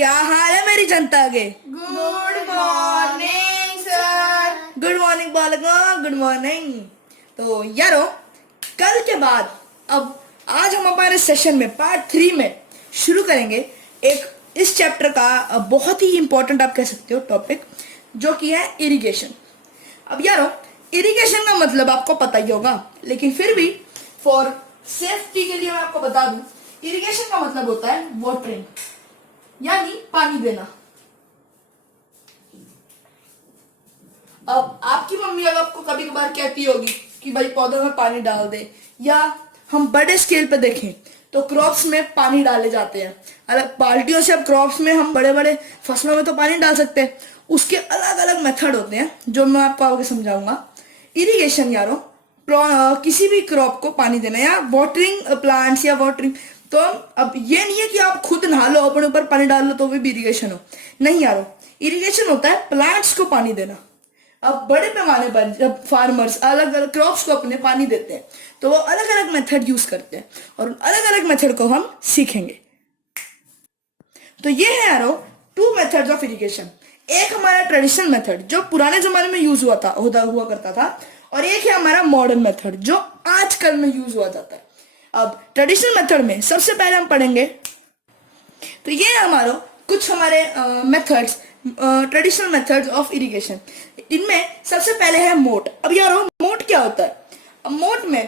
क्या हाल है मेरी जनता के? Good morning sir. Good morning बालकों, गुड मॉर्निंग। तो यारो, कल के बाद अब आज हम हमारे सेशन में पार्ट 3 में शुरू करेंगे एक इस चैप्टर का बहुत ही इंपॉर्टेंट आप कह सकते हो टॉपिक, जो कि है इरिगेशन। अब यारो, इरिगेशन का मतलब आपको पता ही होगा, लेकिन फिर भी फॉर सेफ्टी के लिए मैं आपको बता दूं, इरिगेशन का मतलब होता है वाटरिंग, यानी पानी देना। अब आपकी मम्मी अगर आपको कभी कभार कहती होगी कि भाई पौधों में पानी डाल दे, या हम बड़े स्केल पे देखें तो क्रॉप्स में पानी डाले जाते हैं अलग बाल्टियों से। अब क्रॉप्स में हम बड़े बड़े फसलों में तो पानी डाल सकते हैं, उसके अलग अलग मेथड होते हैं जो मैं आपको आगे समझाऊंगा। इरिगेशन यारो, किसी भी क्रॉप को पानी देना या वाटरिंग प्लांट्स या वाटरिंग। तो अब ये नहीं है कि आप खुद नहा लो, अपने ऊपर पानी डाल लो तो भी इरिगेशन हो, नहीं यारो। इरिगेशन होता है प्लांट्स को पानी देना। अब बड़े पैमाने पर जब फार्मर्स अलग अलग क्रॉप्स को अपने पानी देते हैं तो वो अलग अलग मेथड यूज करते हैं, और उन अलग अलग मेथड को हम सीखेंगे। तो ये है यारो 2 मेथड्स ऑफ इरिगेशन। एक हमारा ट्रेडिशनल मेथड जो पुराने जमाने में यूज हुआ करता था, और एक है हमारा मॉडर्न मेथड जो आजकल में यूज हुआ जाता है। अब ट्रेडिशनल मेथड में सबसे पहले हम पढ़ेंगे, तो ये हमारा कुछ हमारे methods, traditional methods of irrigation. इनमें सबसे पहले है मोट। अब यारो, मोट क्या होता है? अब मोट में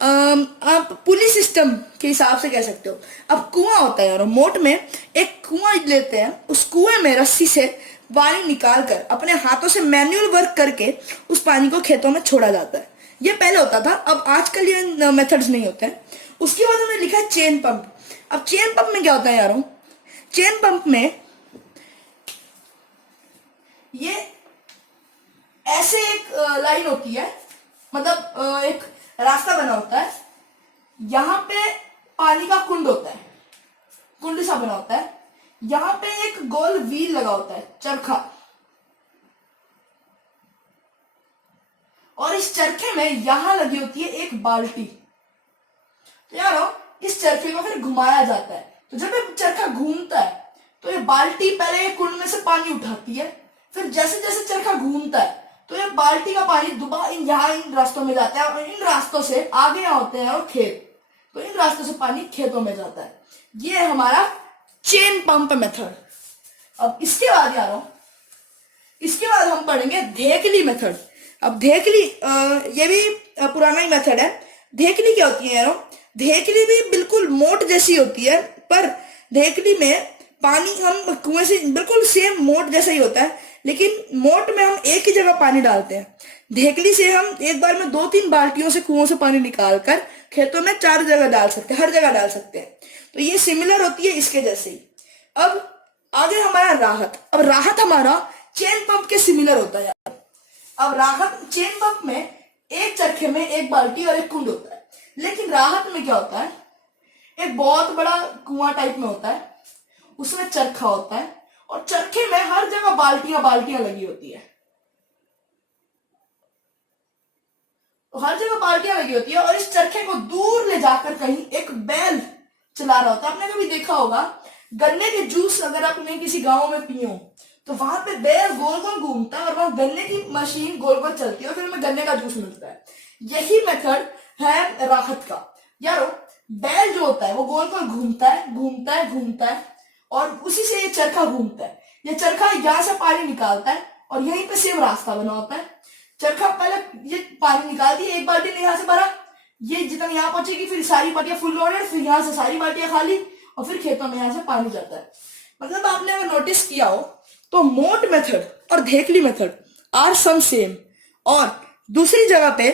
आप पुली सिस्टम के हिसाब से कह सकते हो। अब कुआं होता है यारो, मोट में एक कुआं लेते हैं, उस कुएं में रस्सी से पानी निकाल कर अपने हाथों से मैन्युअल वर्क करके उस पानी को खेतों में छोड़ा जाता है। ये पहले होता था, अब आजकल ये मेथड्स नहीं होते हैं। उसके बाद हमने लिखा है चेन पंप। अब चेन पंप में क्या होता है यारो? चेन पंप में ये ऐसे एक लाइन होती है, मतलब एक रास्ता बना होता है, यहां पे पानी का कुंड होता है, कुंड सा बना होता है, यहां पे एक गोल व्हील लगा होता है, चरखा, और इस चरखे में यहां लगी होती है एक बाल्टी। तो यारो, इस चरखे को फिर घुमाया जाता है। तो जब ये चरखा घूमता है तो ये बाल्टी पहले ये कुंड में से पानी उठाती है, फिर जैसे जैसे चरखा घूमता है तो ये बाल्टी का पानी दोबारा इन रास्तों में जाता है, और इन रास्तों से आगे यहाँ होते हैं और खेत, तो इन रास्तों से पानी खेतों में जाता है। ये है हमारा चेन पंप मेथड। अब इसके बाद यारो, इसके बाद हम पढ़ेंगे धेकली मेथड। अब धेकली ये भी पुराना ही मेथड है। धेकली क्या होती है यारो? धेकली भी बिल्कुल मोट जैसी होती है, पर धेकली में पानी हम कुएं से बिल्कुल सेम मोट जैसा ही होता है, लेकिन मोट में हम एक ही जगह पानी डालते हैं। धेकली से हम एक बार में 2-3 बाल्टियों से कुओं से पानी निकाल कर खेतों में 4 जगह डाल सकते हैं, हर जगह डाल सकते हैं। तो ये सिमिलर होती है इसके जैसे ही। अब आगे हमारा राहत। अब राहत हमारा चेन पंप के सिमिलर होता है। अब राहत चेन पंप में एक चरखे में एक बाल्टी और एक कुंड होता है, लेकिन राहत में क्या होता है? एक बहुत बड़ा कुआं टाइप में होता है, उसमें चरखा होता है, और चरखे में हर जगह बाल्टियां बाल्टियां लगी होती है, तो हर जगह बाल्टियां लगी होती है, और इस चरखे को दूर ले जाकर कहीं एक बैल चला रहा होता है। आपने कभी देखा होगा गन्ने के जूस अगर आपने किसी गांव में पिए हो तो वहां पे बैल गोल गोल घूमता है, और वहां गन्ने की मशीन गोल गोल चलती है, और फिर हमें गन्ने का जूस मिलता है। यही मेथड है राहत का। यारो, बैल जो होता है वो गोल गोल घूमता है, घूमता है, घूमता है, और उसी से ये चरखा घूमता है। ये चरखा यहाँ से पानी निकालता है, और यहीं पे सेम रास्ता बना होता है। चरखा पहले ये पानी निकाल दिया, एक बाल्टी ने यहाँ से भरा, ये जितना यहाँ पहुंचेगी, फिर सारी बाल्टियां फुल लोडेड, फिर यहाँ से सारी बाल्टियां खाली, और फिर खेतों में यहाँ से पानी जाता है। मतलब आपने अगर नोटिस किया हो तो मोट मेथड और धेकली मेथड आर सम सेम, और दूसरी जगह पे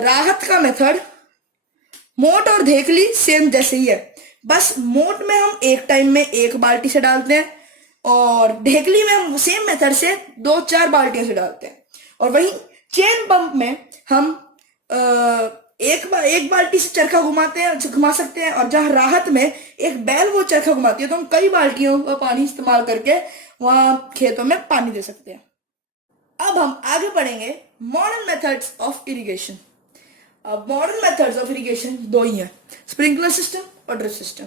राहत का मेथड मोट और धेकली सेम जैसे ही है, बस मोट में हम एक टाइम में एक बाल्टी से डालते हैं, और ढेकली में हम सेम मेथड से 2-4 बाल्टियों से डालते हैं। और वहीं चेन पंप में हम एक बाल्टी से चरखा घुमा सकते हैं, और जहां राहत में एक बैल वो चरखा घुमाती है तो हम कई बाल्टियों का पानी इस्तेमाल करके वहां खेतों में पानी दे सकते हैं। अब हम आगे पढ़ेंगे मॉडर्न मेथड्स ऑफ इरिगेशन। अब मॉडर्न मेथड्स ऑफ इरिगेशन 2 ही हैं, स्प्रिंकलर सिस्टम और ड्रिप सिस्टम।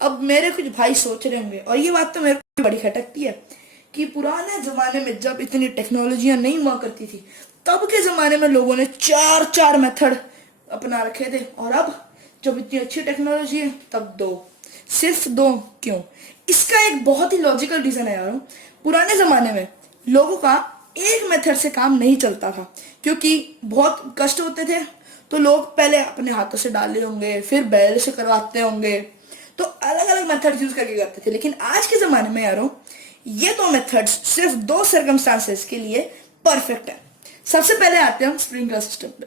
अब मेरे कुछ भाई सोच रहे होंगे, और ये बात तो मेरे को बड़ी खटकती है, कि पुराने जमाने में जब इतनी टेक्नोलॉजियां नहीं हुआ करती थी, तब के जमाने में लोगों ने चार चार मेथड अपना रखे थे, और अब जब इतनी अच्छी टेक्नोलॉजी है तब दो, सिर्फ दो क्यों? इसका एक बहुत ही लॉजिकल रीजन है यारों। पुराने जमाने में लोगों का एक मेथड से काम नहीं चलता था, क्योंकि बहुत कष्ट होते थे, तो लोग पहले अपने हाथों से डाले होंगे, फिर बैल से करवाते होंगे, तो अलग अलग मेथड यूज करके करते थे। लेकिन आज के जमाने में यारों ये दो मेथड्स सिर्फ दो सर्कमस्टांसेस के लिए परफेक्ट है। सबसे पहले आते हैं हम स्प्रिंकलर सिस्टम पे।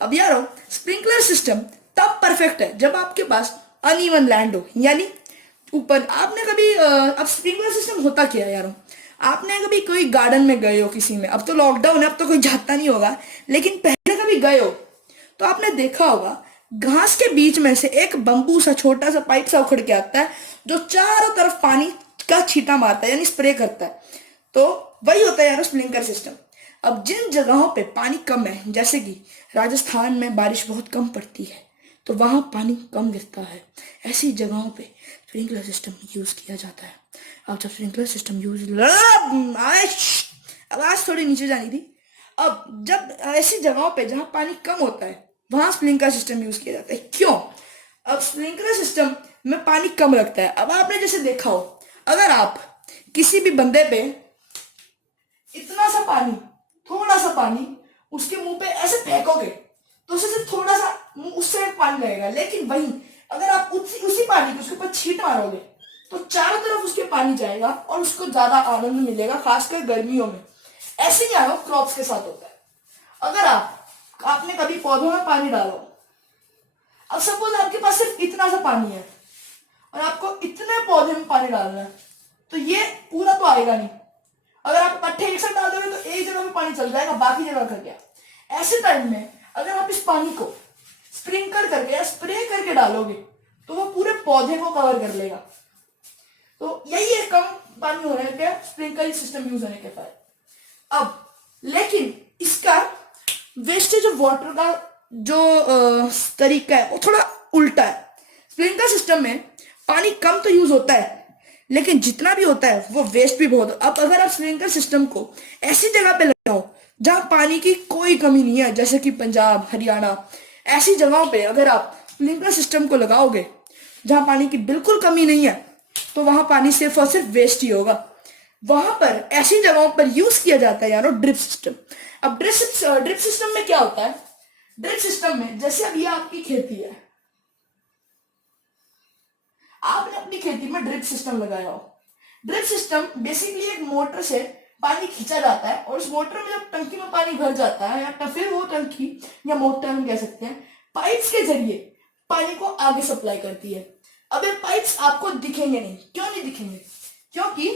अब यारों स्प्रिंकलर सिस्टम तब परफेक्ट है जब आपके पास अनइवन लैंड हो, यानी ऊपर आपने कभी अब स्प्रिंकलर सिस्टम होता क्या है यारों? आपने कभी कोई गार्डन में गए हो किसी में, अब तो लॉकडाउन है, अब तो कोई जाता नहीं होगा, लेकिन पहले कभी गए हो तो आपने देखा होगा घास के बीच में से एक बम्बू सा छोटा सा पाइप सा उखड़ के आता है, जो चारों तरफ पानी का छींटा मारता है, यानी स्प्रे करता है। तो वही होता है यार स्प्रिंकलर सिस्टम। अब जिन जगहों पे पानी कम है, जैसे कि राजस्थान में बारिश बहुत कम पड़ती है, तो वहां पानी कम गिरता है, ऐसी जगहों पे स्प्रिंकलर सिस्टम यूज किया जाता है। अब जब स्प्रिंकलर सिस्टम आवाज थोड़ी नीचे जानी थी। अब जब ऐसी जगहों पे जहां पानी कम होता है, वहां स्प्रिंकलर सिस्टम यूज किया जाता है। क्यों? अब स्प्रिंकलर सिस्टम में पानी कम लगता है। अब आपने जैसे देखा हो, अगर आप किसी भी बंदे पे इतना सा पानी, थोड़ा सा पानी उसके मुंह पे ऐसे फेंकोगे, तो उसे सिर्फ थोड़ा सा उससे पानी लगेगा। लेकिन वही अगर आप उसी पानी को उसके ऊपर छींट मारोगे, तो चारों तरफ उसके पानी जाएगा और उसको ज्यादा आनंद मिलेगा, खासकर गर्मियों में। ऐसे ही यारो क्रॉप्स के साथ होता है। अगर आपने कभी पौधों में पानी डाला, अब सपोज आपके पास सिर्फ इतना सा पानी है और आपको इतने पौधे में पानी डालना है, तो ये पूरा तो आएगा नहीं। अगर आप पट्टे एक साथ डाल दोगे तो एक जगह में पानी चल जाएगा, बाकी जगह कर गया। ऐसे टाइम में अगर आप इस पानी को स्प्रिंकल करके या स्प्रे करके डालोगे, तो वो पूरे पौधे को कवर कर लेगा। तो यही है कम पानी होने के स्प्रिंकल सिस्टम यूज होने के फायदे। अब लेकिन इसका वेस्टेज ऑफ वाटर का जो तरीका है वो थोड़ा उल्टा है। स्प्रिंकलर सिस्टम में पानी कम तो यूज होता है, लेकिन जितना भी होता है वो वेस्ट भी बहुत। अब अगर आप स्प्रिंकलर सिस्टम को ऐसी जगह पे लगाओ जहां पानी की कोई कमी नहीं है, जैसे कि पंजाब, हरियाणा, ऐसी जगहों पे अगर आप स्प्रिंकलर सिस्टम को लगाओगे जहां पानी की बिल्कुल कमी नहीं है, तो वहां पानी सिर्फ और सिर्फ वेस्ट ही होगा। वहां पर ऐसी जगहों पर यूज किया जाता है यारो ड्रिप सिस्टम। अब ड्रिप सिस्टम में क्या होता है? ड्रिप सिस्टम में जैसे अब ये आपकी खेती है, आपने अपनी खेती में ड्रिप सिस्टम लगाया हो। ड्रिप सिस्टम बेसिकली एक मोटर से पानी खींचा जाता है, और उस मोटर में जब टंकी में पानी भर जाता है, या फिर वो टंकी या मोटर हम कह सकते हैं, पाइप्स के जरिए पानी को आगे सप्लाई करती है। अब ये पाइप्स आपको दिखेंगे नहीं। क्यों नहीं दिखेंगे? क्योंकि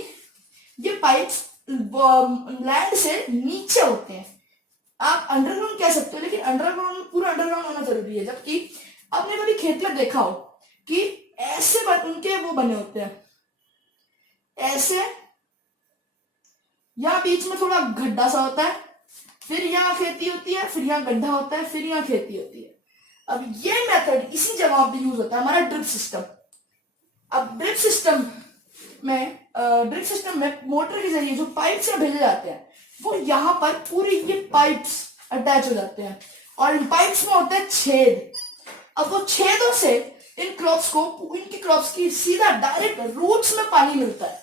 ये पाइप्स लैंड से नीचे होते हैं। आप अंडरग्राउंड कह सकते हो, लेकिन अंडरग्राउंड पूरा अंडरग्राउंड होना जरूरी है। जबकि आपने कभी खेत में देखा हो कि ऐसे उनके वो बने होते हैं, ऐसे, यहाँ बीच में थोड़ा गड्ढा सा होता है, फिर यहाँ खेती होती है, फिर यहाँ गड्ढा होता है, फिर यहाँ खेती होती है। अब ये मेथड इसी जगह पे यूज होता है, हमारा ड्रिप सिस्टम। अब ड्रिप सिस्टम में मोटर के जरिए जो पाइप से भेजे जाते हैं, वो यहाँ पर पूरे ये पाइप्स अटैच हो जाते हैं, और इन पाइप्स में होते हैं छेद। अब वो छेदों से इनकी क्रॉप्स की सीधा डायरेक्ट रूट्स में पानी मिलता है।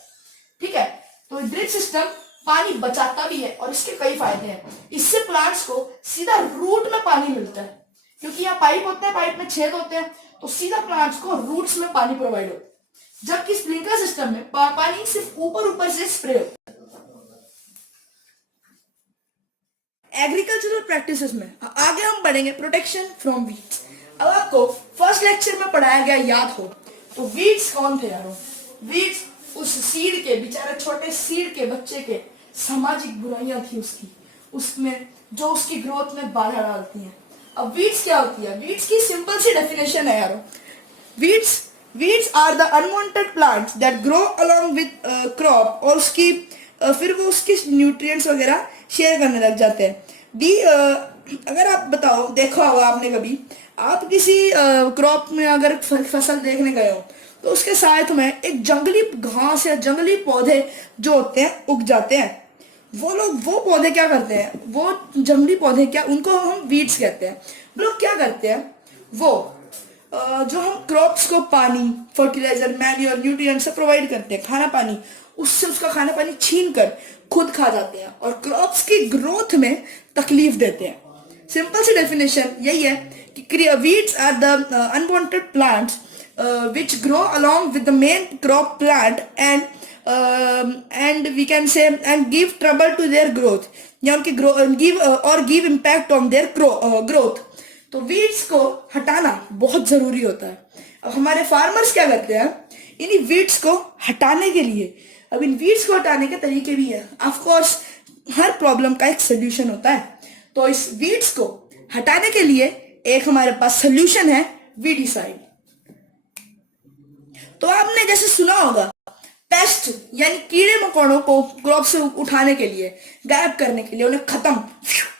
ठीक है, तो ड्रिप सिस्टम पानी बचाता भी है, और इसके कई फायदे हैं। इससे प्लांट्स को सीधा रूट में पानी मिलता है, क्योंकि यहाँ पाइप होते हैं, पाइप में छेद होते हैं, तो सीधा प्लांट्स को रूट्स में पानी प्रोवाइड होता है। जबकि स्प्रिंकलर सिस्टम में पानी सिर्फ ऊपर से स्प्रे होता है। एग्रीकल्चरल प्रैक्टिसेस में आगे हम बढ़ेंगे प्रोटेक्शन फ्रॉम वीड्स। अब आपको फर्स्ट लेक्चर में पढ़ाया गया याद हो तो वीड्स कौन थे यारों? वीड्स उस सीड के, बेचारे छोटे सीड के बच्चे के सामाजिक बुराइयां थी उसमें जो उसकी ग्रोथ में बाधा डालती हैं। अब वीड्स क्या होती है? वीड्स की सिंपल सी डेफिनेशन है यारों, weeds are the unwanted plants that grow along with crop, और उसकी फिर वो उसके न्यूट्रिएंट्स वगैरह शेयर करने लग जाते हैं। अगर आप बताओ, देखा होगा आपने कभी, आप किसी क्रॉप में अगर फसल देखने गए हो तो उसके साथ में एक जंगली घास या जंगली पौधे जो होते हैं उग जाते हैं। वो लोग वो पौधे क्या करते हैं, वो जंगली पौधे क्या, उनको हम वीड्स कहते हैं। वो लोग क्या करते हैं, वो जो हम क्रॉप्स को पानी, फर्टिलाइजर, मैन्योर, न्यूट्रिएंट सब प्रोवाइड करते हैं, खाना पानी, उससे उसका खाना पानी छीन कर खुद खा जाते हैं और क्रॉप्स की ग्रोथ में तकलीफ देते हैं। सिंपल सी डेफिनेशन यही है कि weeds are the unwanted plants which grow along with the main crop plant and we can say and give trouble to their growth, या उनकी give impact on their growth। तो वीड्स को हटाना बहुत जरूरी होता है। अब हमारे फार्मर्स क्या करते हैं, इन वीड्स को हटाने के लिए, अब इन वीड्स को हटाने के तरीके भी है। ऑफ कोर्स हर प्रॉब्लम का एक सोल्यूशन होता है, तो इस वीड्स को हटाने के लिए एक हमारे पास सोल्यूशन है, वीडिसाइड। तो आपने जैसे सुना होगा, पेस्ट यानी कीड़े मकोड़ों को क्रॉप से उठाने के लिए, गायब करने के लिए, उन्हें खत्म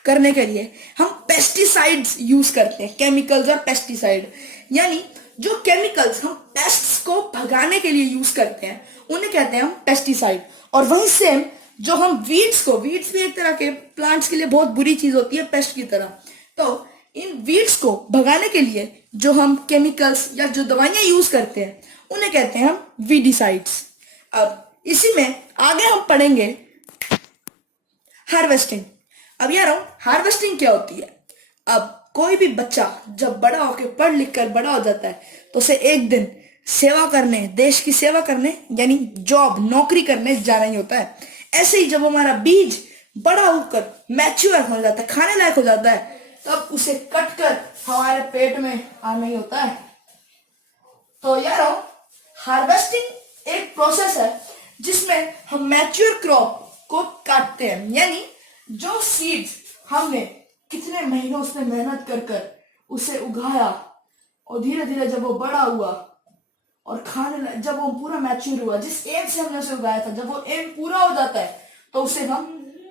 करने के लिए हम पेस्टिसाइड्स यूज करते हैं, केमिकल्स और पेस्टिसाइड। यानी जो केमिकल्स हम पेस्ट्स को भगाने के लिए यूज करते हैं उन्हें कहते हैं हम पेस्टिसाइड। और वही सेम जो हम वीड्स भी एक तरह के प्लांट्स के लिए बहुत बुरी चीज होती है पेस्ट की तरह। तो इन वीड्स को भगाने के लिए जो हम केमिकल्स या जो दवाइयां यूज करते हैं उन्हें कहते हैं हम वीडिसाइड्स। अब इसी में आगे हम पढ़ेंगे हार्वेस्टिंग। अब यार हार्वेस्टिंग क्या होती है। अब कोई भी बच्चा जब बड़ा होकर पढ़ लिख कर बड़ा हो जाता है तो उसे एक दिन सेवा करने, देश की सेवा करने यानी जॉब, नौकरी करने जाना ही होता है। ऐसे ही जब हमारा बीज बड़ा होकर मैच्योर हो जाता है, खाने लायक हो जाता है, तब उसे कट कर हमारे पेट में आना ही होता है। तो यारो हार्वेस्टिंग एक प्रोसेस है जिसमें हम मैच्योर क्रॉप को काटते हैं। यानी जो सीड्स हमने कितने महीनों से मेहनत कर कर उसे उगाया और धीरे धीरे जब वो बड़ा हुआ और जब वो पूरा मैच्योर हुआ, जिस एम से हमने उसे उगाया था, जब वो एम पूरा हो जाता है तो उसे हम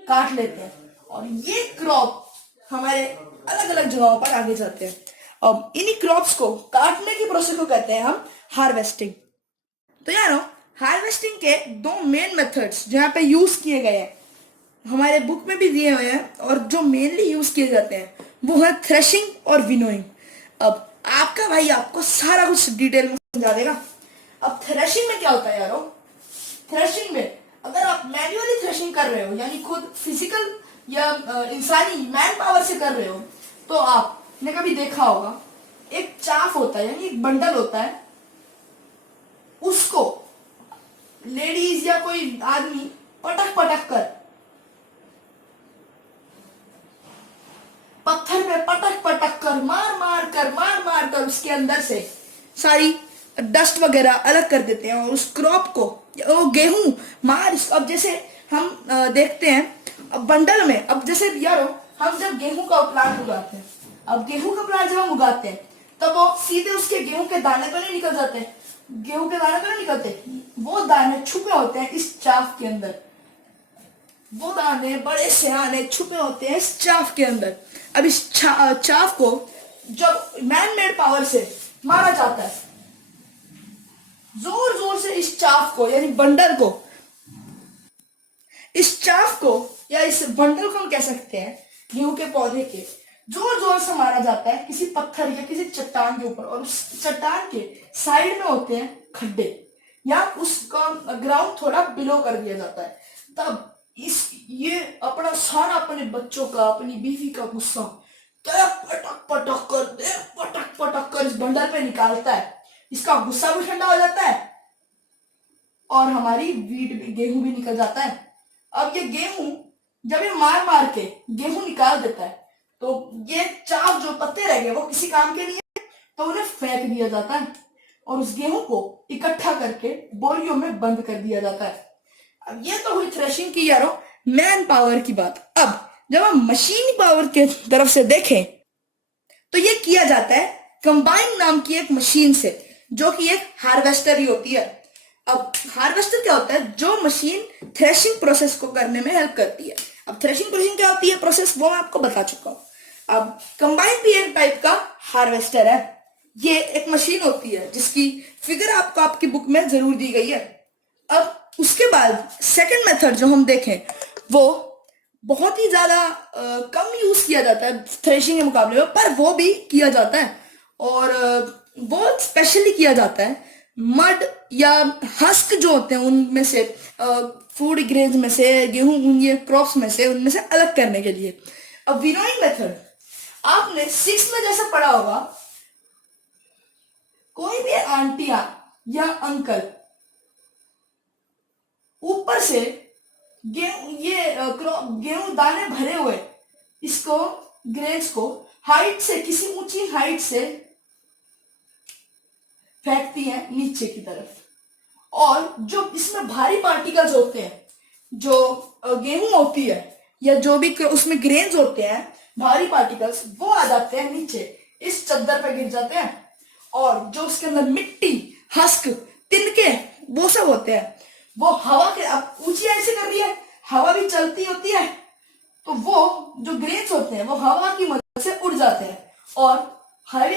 काट लेते हैं और ये क्रॉप हमारे अलग अलग जगहों पर आगे जाते हैं। अब इन्हीं क्रॉप्स को काटने की प्रोसेस को कहते हैं हम हार्वेस्टिंग। तो यारो हार्वेस्टिंग के दो मेन मेथड्स जो यहाँ पे यूज किए गए हैं, हमारे बुक में भी दिए हुए हैं, और जो मेनली यूज किए जाते हैं वो है थ्रेशिंग और विनोइंग। अब आपका भाई आपको सारा कुछ डिटेल में समझा देगा। अब थ्रेशिंग में क्या होता है यारो, थ्रेशिंग में अगर आप मैन्युअली थ्रेशिंग कर रहे हो यानी खुद फिजिकल या इंसानी मैन पावर से कर रहे हो, तो आपने कभी देखा होगा एक चाफ होता है यानी एक बंडल होता है, उसको लेडीज या कोई आदमी पटक पटक कर, पत्थर पे पटक पटक कर, मार मार कर उसके अंदर से सारी डस्ट वगैरह अलग कर देते हैं और उस क्रॉप को, वो गेहूं अब जैसे हम देखते हैं अब बंडल में, अब जैसे यारो हम जब गेहूं का प्लांट उगाते हैं, अब गेहूं का प्लांट जब हम उगाते हैं तब वो सीधे उसके गेहूं के दाने तो नहीं निकल जाते, गेहूं के दाने तो नहीं निकलते, वो दाने छुपे होते हैं इस चाफ के अंदर। वो दाने बड़े सियाने छुपे होते हैं इस चाफ के अंदर। अब इस चाफ को जब मैन मेड पावर से मारा जाता है, जोर जोर से इस चाफ को यानी बंडल को, इस चाफ को या इस बंडल को हम कह सकते हैं गेहूं के पौधे के, जोर जोर से मारा जाता है किसी पत्थर या किसी चट्टान के ऊपर, और उस चट्टान के साइड में होते हैं खड्डे या उसका ग्राउंड थोड़ा बिलो कर दिया जाता है। तब ये अपना सारा अपने बच्चों का, अपनी बीवी का गुस्सा पटक पटक कर इस बंडल पे निकालता है। इसका गुस्सा भी ठंडा हो जाता है और हमारी गेहूं भी निकल जाता है। अब ये गेहूं जब ये मार मार के गेहूं निकाल देता है तो ये चाफ जो पत्ते रह गए वो किसी काम के नहीं है, तो उन्हें फेंक दिया जाता है और उस गेहूं को इकट्ठा करके बोरियों में बंद कर दिया जाता है। अब ये तो हुई थ्रेशिंग की यारो मैन पावर की बात। अब जब हम मशीनी पावर के तरफ से देखें तो ये किया जाता है कंबाइन नाम की एक मशीन से, जो कि एक हार्वेस्टर ही होती है। अब हार्वेस्टर क्या होता है, जो मशीन थ्रेशिंग प्रोसेस को करने में हेल्प करती है। अब थ्रेशिंग प्रोसेस क्या होती है प्रोसेस, वो मैं आपको बता चुका हूँ। अब कंबाइन भी एक टाइप का हार्वेस्टर है। ये एक मशीन होती है जिसकी फिगर आपको आपकी बुक में जरूर दी गई है। अब उसके बाद सेकंड मेथड जो हम देखें वो बहुत ही ज्यादा कम यूज किया जाता है थ्रेशिंग के मुकाबले में, पर वो भी किया जाता है और बहुत स्पेशली किया जाता है मड या हस्क जो होते हैं उनमें से, फूड ग्रेन्स में से, गेहूं ये क्रॉप्स में से, उनमें से अलग करने के लिए। अब विनोइंग मेथड आपने 6 में जैसे पढ़ा होगा, कोई भी आंटियां या अंकल ऊपर से गेहूं दाने भरे हुए इसको ग्रेन्स को हाइट से, किसी ऊंची हाइट से फेंकती है नीचे की तरफ, और जो इसमें भारी पार्टिकल्स होते हैं, जो गेहूं होती है या जो भी उसमें ग्रेन्स होते हैं भारी पार्टिकल्स, वो आ जाते हैं नीचे इस चद्दर पे गिर जाते हैं, और जो उसके अंदर मिट्टी, हस्क, तिनके वो सब होते हैं वो हवा के, अब ऊंची ऐसे कर रही है, हवा भी चलती होती है, तो वो जो ग्रेन्स होते हैं वो हवा की मदद से उड़ जाते हैं, और हैवी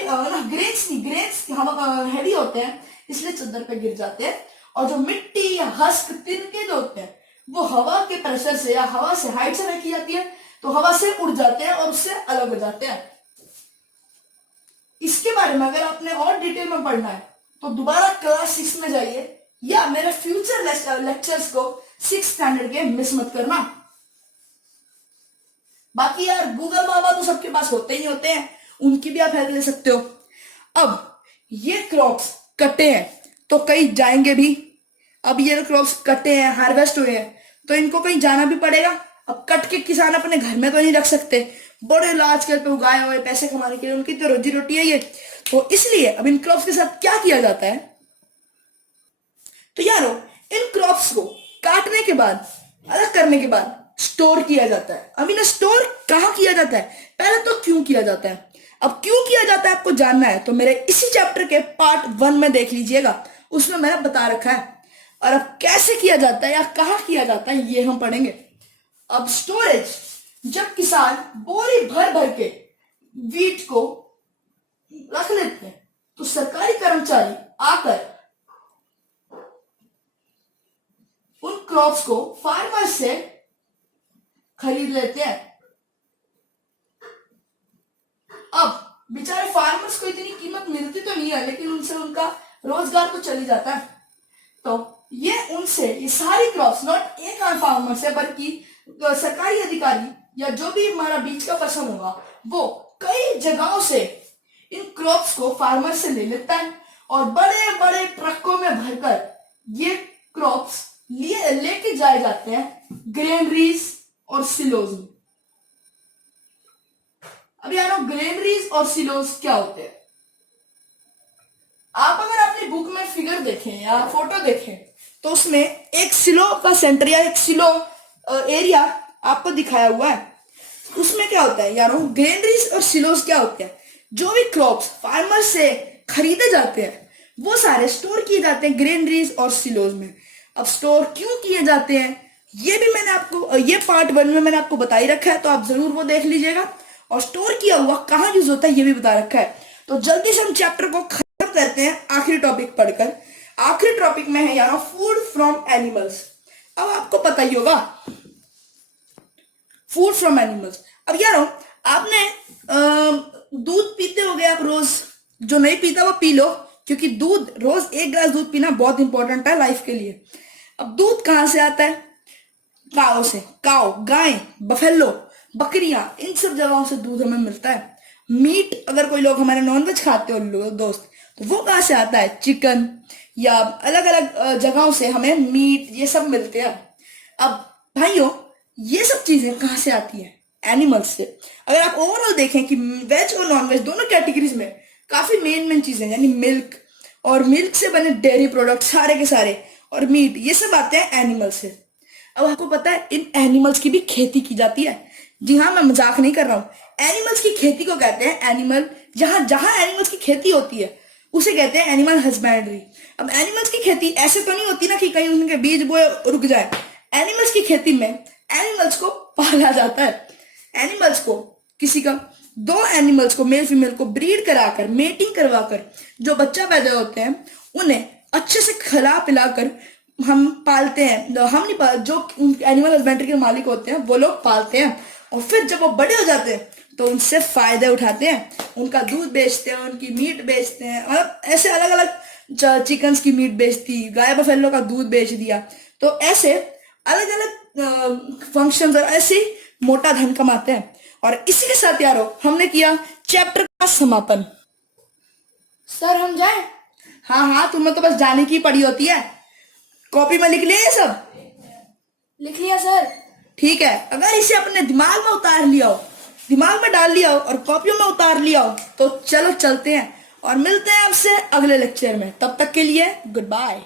ग्रेन्स हैवी होते हैं इसलिए चद्दर पे गिर जाते हैं, और जो मिट्टी या हस्क, तिनके जो होते हैं वो हवा के प्रेशर से या हवा से हाइट से रखी जाती है, तो हवा से उड़ जाते हैं और उससे अलग हो जाते हैं। इसके बारे में अगर आपने और डिटेल में पढ़ना है तो दोबारा क्लास 6 में जाइए, या मेरे फ्यूचर लेक्चर्स को 6th स्टैंडर्ड के मिस मत करना। बाकी यार गूगल बाबा तो सबके पास होते ही होते हैं, उनकी भी आप हेल्प ले सकते हो। अब ये क्रॉप्स कटे हैं तो कहीं जाएंगे भी। अब ये क्रॉप्स कटे हैं, हार्वेस्ट हुए हैं, तो इनको कहीं जाना भी पड़ेगा। अब कट के किसान अपने घर में तो नहीं रख सकते, बड़े लार्ज स्केल पे उगाए हुए पैसे कमाने के लिए, उनकी तो रोजी रोटी है ये। तो इसलिए अब इन क्रॉप्स के साथ क्या किया जाता है, तो यारो इन क्रॉप्स को काटने के बाद, अलग करने के बाद स्टोर किया जाता है। अब इन्हें स्टोर कहाँ किया जाता है, पहले तो क्यों किया जाता है। अब क्यों किया जाता है आपको जानना है तो मेरे इसी चैप्टर के पार्ट 1 में देख लीजिएगा, उसमें मैंने बता रखा है। और अब कैसे किया जाता है या कहाँ किया जाता है ये हम पढ़ेंगे। अब स्टोरेज, जब किसान बोरी भर भर के वीट को रख लेते हैं तो सरकारी कर्मचारी आकर उन क्रॉप्स को फार्मर से खरीद लेते हैं। अब बेचारे फार्मर्स को इतनी कीमत मिलती तो नहीं है, लेकिन उनसे उनका रोजगार तो चली जाता है। तो ये उनसे ये सारी क्रॉप्स, नॉट एक फार्मर से, बल्कि सरकारी अधिकारी या जो भी हमारा बीच का पर्सन होगा वो कई जगहों से इन क्रॉप्स को फार्मर से ले लेता है, और बड़े बड़े ट्रकों में भरकर ये क्रॉप्स लेके जाए जाते हैं ग्रेनरीज और सिलोज में। अब यार ग्रेनरीज और सिलोज क्या होते हैं, आप अगर अपनी बुक में फिगर देखें या फोटो देखें तो उसमें एक सिलो का सेंटर या एक सिलो एरिया आपको दिखाया हुआ है। उसमें क्या होता है यारो, ग्रेनरीज और सिलोज क्या होते हैं, जो भी क्रॉप्स फार्मर से खरीदे जाते हैं वो सारे स्टोर किए जाते हैं ग्रेनरीज और सिलोज में। अब स्टोर क्यों किए जाते हैं ये भी मैंने आपको, ये पार्ट 1 में मैंने आपको बता ही रखा है, तो आप जरूर वो देख लीजिएगा। और स्टोर किया हुआ कहाँ यूज होता है ये भी बता रखा है। तो जल्दी से हम चैप्टर को खत्म करते हैं आखिरी टॉपिक पढ़कर। आखिरी टॉपिक में है यार फूड फ्रॉम एनिमल्स। अब आपको पता ही होगा फूड फ्रॉम एनिमल्स। अब यारो आपने दूध पीते होगे आप रोज, जो नहीं पीता वो पी लो, क्योंकि दूध, रोज 1 गिलास दूध पीना बहुत इंपॉर्टेंट है लाइफ के लिए। अब दूध कहाँ से आता है, काओ से, काओ, गाय, बफेलो, बकरियां, इन सब जगहों से दूध हमें मिलता है। मीट, अगर कोई लोग हमारे नॉनवेज खाते हो दोस्त, तो वो कहाँ से आता है, चिकन या अलग अलग जगहों से हमें मीट ये सब मिलते हैं। अब भाइयों ये सब चीजें कहाँ से आती है, एनिमल्स से। अगर आप ओवरऑल देखें कि वेज और नॉन वेज दोनों कैटेगरीज में काफी मेन चीजें, यानी मिल्क और मिल्क से बने डेयरी प्रोडक्ट सारे के सारे, और मीट, ये सब आते हैं एनिमल से। अब आपको पता है इन एनिमल्स की भी खेती की जाती है। जी हाँ, मैं मजाक नहीं कर रहा हूँ। एनिमल्स की खेती को कहते हैं एनिमल, जहां जहां एनिमल्स की खेती होती है उसे कहते हैं एनिमल हस्बेंड्री। अब एनिमल्स की खेती ऐसे तो नहीं होती ना कि कहीं उनके बीज बोए रुक जाए। एनिमल्स की खेती में एनिमल्स को पाला जाता है। एनिमल्स को किसी का दो एनिमल्स को, मेल फीमेल को ब्रीड कराकर, मेटिंग करवाकर जो बच्चा पैदा होते हैं उन्हें अच्छे से खिला पिलाकर हम पालते हैं। हम नहीं पाल, जो एनिमल हस्बेंड्री के मालिक होते हैं वो लोग पालते हैं, और फिर जब वो बड़े हो जाते हैं तो उनसे फायदे उठाते हैं, उनका दूध बेचते हैं, उनकी मीट बेचते हैं, और ऐसे अलग अलग चिकन्स की मीट बेचती, गाय बफेलो का दूध बेच दिया। तो ऐसे अलग अलग फंक्शंस और ऐसे ही मोटा धन कमाते हैं। और इसी के साथ यारो हमने किया चैप्टर का समापन। सर हम जाएं? हाँ हाँ, तुम्हें तो बस जाने की पड़ी होती है। कॉपी में लिख लिया ये सब? लिख लिया सर। ठीक है, अगर इसे अपने दिमाग में उतार लिया हो, दिमाग में डाल लिया हो और कॉपियों में उतार लिया हो, तो चलो चलते हैं और मिलते हैं आपसे अगले लेक्चर में। तब तक के लिए गुड बाय।